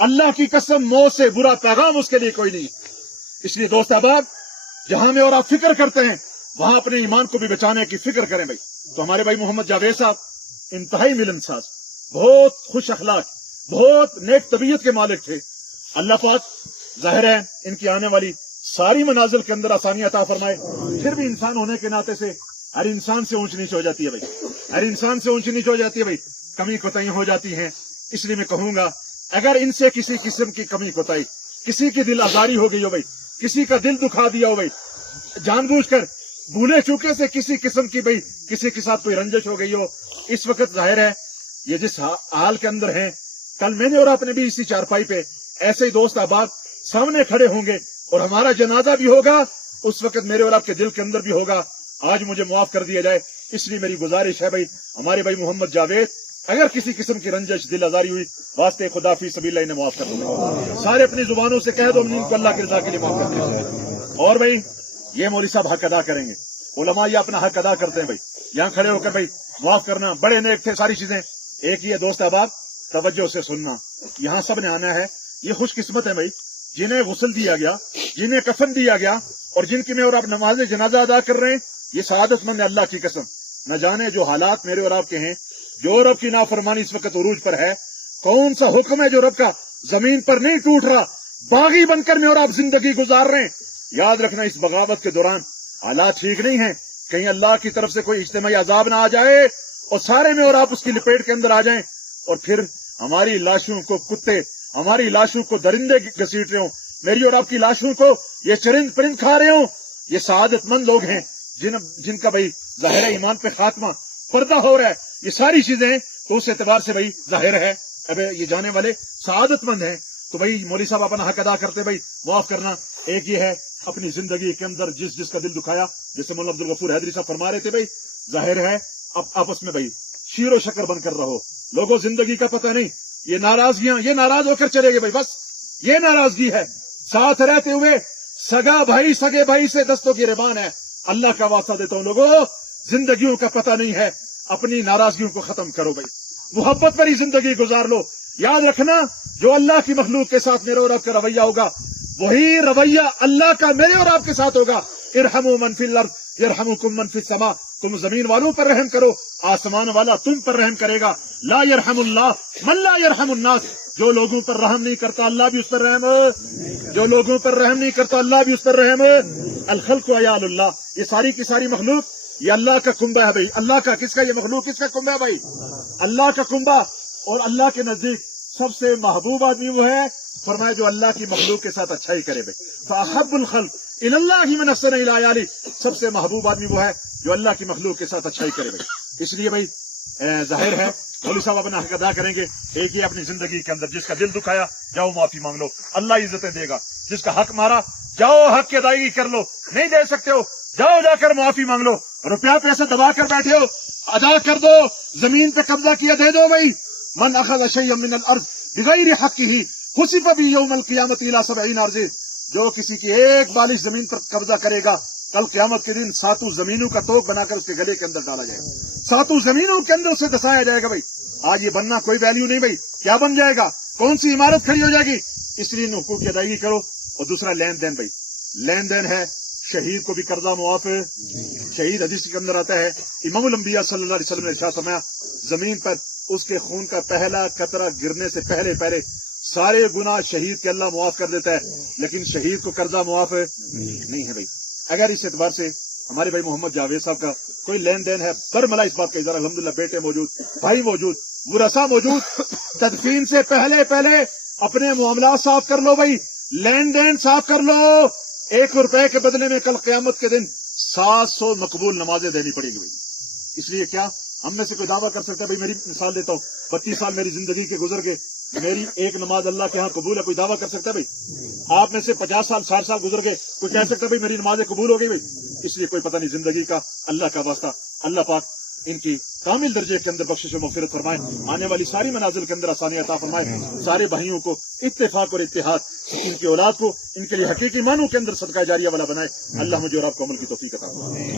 अल्लाह की कसम मौत से बुरा पैगाम उसके लिए कोई नहीं। इसलिए दोस्त अहबाब, जहां में और आप फिक्र करते हैं वहां अपने ईमान को भी बचाने की फिक्र करें भाई। तो हमारे भाई मोहम्मद जावेद साहब इंतहाई मिलनसाज, बहुत खुश अखलाक, बहुत नेक तबीयत के मालिक थे। अल्लाह पाक जाहिर है इनकी आने वाली सारी मनाजिल के अंदर आसानी अता फरमाए। फिर भी इंसान होने के नाते से हर इंसान से ऊंच नीच हो जाती है भाई, हर इंसान से ऊंच नीच हो जाती है भाई, कमी कोताहियां हो जाती हैं। इसलिए मैं कहूंगा अगर इनसे किसी किस्म की कमी कोताही, किसी की दिल आजारी हो गई हो भाई, किसी का दिल दुखा दिया हो भाई, जानबूझकर भूले चूके से किसी किस्म की भाई किसी के साथ कोई रंजिश हो गई हो, इस वक्त जाहिर है ये जिस हाल के अंदर हैं, कल मैंने और आपने भी इसी चारपाई पे ऐसे ही दोस्त अहबाब सामने खड़े होंगे और हमारा जनाजा भी होगा, उस वक्त मेरे और आपके दिल के अंदर भी होगा। आज मुझे माफ कर दिया जाए, इसलिए मेरी गुजारिश है भाई हमारे भाई मोहम्मद जावेद, अगर किसी किस्म की रंजिश दिल आजारी हुई, वास्ते खुदा फी सबीलिल्लाह इन्हें माफ कर दो। सारे अपनी जुबानों से कह दो इनको अल्लाह की रजा के लिए माफ कर दीजिए। और भाई ये मौलवी साहब हक अदा करेंगे, उलमा ये अपना हक अदा करते हैं भाई, यहाँ खड़े होकर भाई माफ करना, बड़े नेक थे, सारी चीजें एक ही है। दोस्त अहबाब तवज्जो से सुनना, यहाँ सब ने आना है। ये खुशकिस्मत है भाई जिन्हें गुस्ल दिया गया, जिन्हें कफन दिया गया और जिनकी में और आप नमाज जनाजा अदा कर रहे हैं, ये सआदतमंद है। अल्लाह की कसम न जाने जो हालात मेरे और आपके हैं, जो रब की नाफरमानी इस वक्त उरूज पर है, कौन सा हुक्म है जो रब का जमीन पर नहीं टूट रहा, बागी बनकर में और आप जिंदगी गुजार रहे हैं। याद रखना इस बगावत के दौरान हालात ठीक नहीं है, कहीं अल्लाह की तरफ से कोई इज्तिमाई अजाब ना आ जाए और सारे में और आप उसकी लपेट के अंदर आ जाएं और फिर हमारी लाशों को कुत्ते, हमारी लाशों को दरिंदे घसीट रहे हो, मेरी और आपकी लाशों को ये चरिंद परिंद खा रहे हो। ये सआदतमंद लोग हैं जिनका भाई जाहिर है ईमान पे खात्मा पर्दा हो रहा है। ये सारी चीजें तो उस एतबार से भाई जाहिर है अब ये जाने वाले सआदतमंद हैं। तो भाई मौलवी साहब अपना हक अदा करते भाई माफ करना। एक ये है अपनी जिंदगी के अंदर जिसका दिल दुखाया, जैसे मौलाना अब्दुल गफूर हैदरी साहब फरमा रहे थे भाई, जाहिर है अब आपस में भाई शीरो शक्कर बनकर रहो। लोगों जिंदगी का पता नहीं, ये नाराजगियां, ये नाराज होकर चले गए भाई, बस ये नाराजगी है। साथ रहते हुए सगा भाई सगे भाई से दस्तों की रिबान है। अल्लाह का वास्ता देता हूं लोगों, जिंदगियों का पता नहीं है, अपनी नाराजगियों को खत्म करो भाई, मोहब्बत भरी जिंदगी गुजार लो। याद रखना जो अल्लाह की मखलूक के साथ मेरे और आपका रवैया होगा, वही रवैया अल्लाह का मेरे और आपके साथ होगा। इरहमु मन फिल अर्द यरहमुकुम मन फिस समा, तुम जमीन वालों पर रहम करो, आसमान वाला तुम पर रहम करेगा। ला यरहमुल्लाह मन ला यरहमुन्नास, जो लोगों पर रहम नहीं करता अल्लाह भी उस पर रहम, जो लोगों पर रहम नहीं करता अल्लाह भी उस पर रहम। अल खल्क़ु अयालुल्लाह, ये सारी की सारी मखलूक ये अल्लाह का कुंबा है भाई, अल्लाह का। किसका ये मखलूक किसका कुंबा है भाई? अल्लाह का कुंबा। और अल्लाह के नजदीक सबसे महबूब आदमी वो है, फरमाया जो अल्लाह की मखलूक के साथ अच्छा ही करे भाई। फअहब्बुल खल्क़ इलल्लाहि मन अहसन इला अयाली, सबसे महबूब आदमी वो है जो अल्लाह की मखलूक के साथ अच्छा ही करे भाई। इसलिए भाई जाहिर है मौलवी साहब अपना हक अदा करेंगे। एक ही अपनी जिंदगी के अंदर जिसका दिल दुखाया जाओ माफी मांग लो, अल्लाह इज्जतें देगा। जिसका हक मारा जाओ हक की अदायगी कर लो, नहीं दे सकते हो जाओ जाकर माफी मांग लो। रुपया पैसा दबा कर बैठे हो अदा कर दो, जमीन पे कब्जा किया दे दो भाई। मन अखज़ शयअन मिनल अर्ज़ बिगैरि हक़्क़िही खुसिफ़ बिही यौमल क़ियामति इला सबईन अर्ज़, जो किसी की एक बालिश जमीन पर कब्जा करेगा, कल क़यामत के दिन सातों जमीनों का तोक बनाकर उसके गले के अंदर डाला जाएगा, सातों जमीनों के अंदर उसे दसाया जाएगा भाई। आज ये बनना कोई वैल्यू नहीं भाई, क्या बन जाएगा, कौन सी इमारत खड़ी हो जाएगी। इसलिए इन हुकूक की अदायगी करो। और दूसरा लेन देन भाई, लेन देन है, शहीद को भी कर्जा मुआफ है। शहीद हदीस के अंदर आता है, इमामुल अंबिया सल्लल्लाहु अलैहि वसल्लम ने इरशाद फरमाया, जमीन पर उसके खून का पहला कतरा गिरने से पहले पहले सारे गुनाह शहीद के अल्लाह मुआफ कर देता है, लेकिन शहीद को कर्जा मुआफ नहीं है भाई। अगर इस एतबार से हमारे भाई मोहम्मद जावेद साहब का कोई लेन देन है, बरमला इस बात का इज़हार, अल्हम्दुलिल्लाह बेटे मौजूद, भाई मौजूद, मुरसा मौजूद, तदफीन से पहले पहले अपने मामला साफ कर लो भाई, लेन देन साफ कर लो। 1 रुपए के बदले में कल क़यामत के दिन 700 मकबूल नमाजें देनी पड़ेगी भाई। इसलिए क्या हम में से कोई दावा कर सकता है भाई, मेरी मिसाल देता हूँ, 32 साल मेरी जिंदगी के गुजर गए, मेरी एक नमाज अल्लाह के यहाँ कबूल है, कोई दावा कर सकता है भाई? आप में से 50 साल 60 साल गुजर गए, कोई कह सकता है भाई मेरी नमाजें कबूल हो गई भाई? इसलिए कोई पता नहीं, जिंदगी का अल्लाह का वास्ता, अल्लाह पाक इनकी कामिल दर्जे के अंदर बख्शिश और मग़फ़िरत फरमाए, आने वाली सारी मनाजिल के अंदर आसानी अता फरमाए, सारे भाइयों को इत्तेफाक और इत्तेहाद, इनकी औलाद को इनके लिए हकीकी मानों के अंदर सदका जारिया वाला बनाए। अल्लाह मुझे और आपको अमल की तौफीक अता फरमाए।